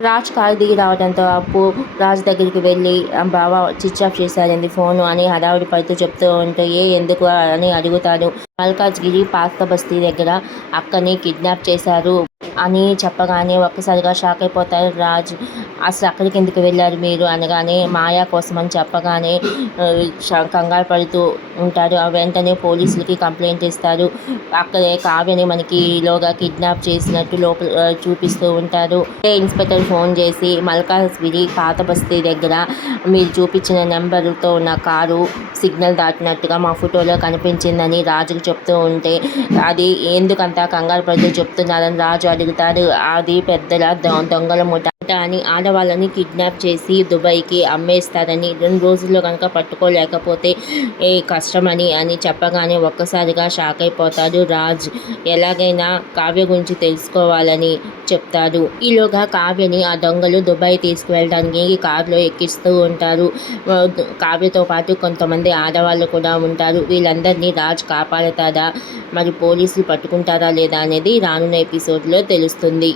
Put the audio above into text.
Raj car దిగి రావడంతో అప్పు రాజ్ దగ్గరికి వెళ్ళి "ఆ బావ స్విచ్ ఆఫ్ చేశారండి ఫోను అని హడావుడి పడుతూ చెప్తూ ఉంటే ఏ ఎందుకు అని అడుగుతాడు. మల్కాజ్గిరి పాత బస్తీ దగ్గర అక్కని కిడ్నాప్ చేశారు. అని చెప్పగానే ఒక్కసారిగా షాక్ అయిపోతారు. రాజ్ అసలు అక్కడికి ఎందుకు వెళ్ళారు మీరు? అనగానే మాయా కోసం అని చెప్పగానే కంగారు పడుతూ ఉంటారు. ఆ వెంటనే పోలీసులకి కంప్లైంట్ ఇస్తారు. అక్కడే కావ్యని మనకి ఈలోగా కిడ్నాప్ చేసినట్టు లోపల చూపిస్తూ ఉంటారు. ఇన్స్పెక్టర్ ఫోన్ చేసి మల్కాజ్గిరి పాత బస్తీ దగ్గర మీరు చూపించిన నెంబర్తో ఉన్న కారు సిగ్నల్ దాటినట్టుగా మా ఫోటోలో కనిపించిందని రాజుకు చెప్తూ ఉంటే అది ఎందుకంత కంగారు పడుతూ చెప్తున్నారని రాజు తిరుగుతారు అది పెద్దల దొంగల ముఠా అని ఆడవాళ్ళని కిడ్నాప్ చేసి దుబాయ్కి అమ్మేస్తారని రెండు రోజుల్లో కనుక పట్టుకోలేకపోతే ఏ కష్టమని అని చెప్పగానే ఒక్కసారిగా షాక్ అయిపోతాడు రాజ్. ఎలాగైనా కావ్య గురించి తెలుసుకోవాలని చెప్తాడు. ఈలోగా కావ్యని ఆ దొంగలు దుబాయ్ తీసుకువెళ్ళడానికి కారులో ఎక్కిస్తూ ఉంటారు. కావ్యతో పాటు కొంతమంది ఆడవాళ్ళు కూడా ఉంటారు. వీళ్ళందరినీ రాజ్ కాపాడుతారా మరి పోలీసులు పట్టుకుంటారా లేదా అనేది రానున్న ఎపిసోడ్లో తెలుస్తుంది.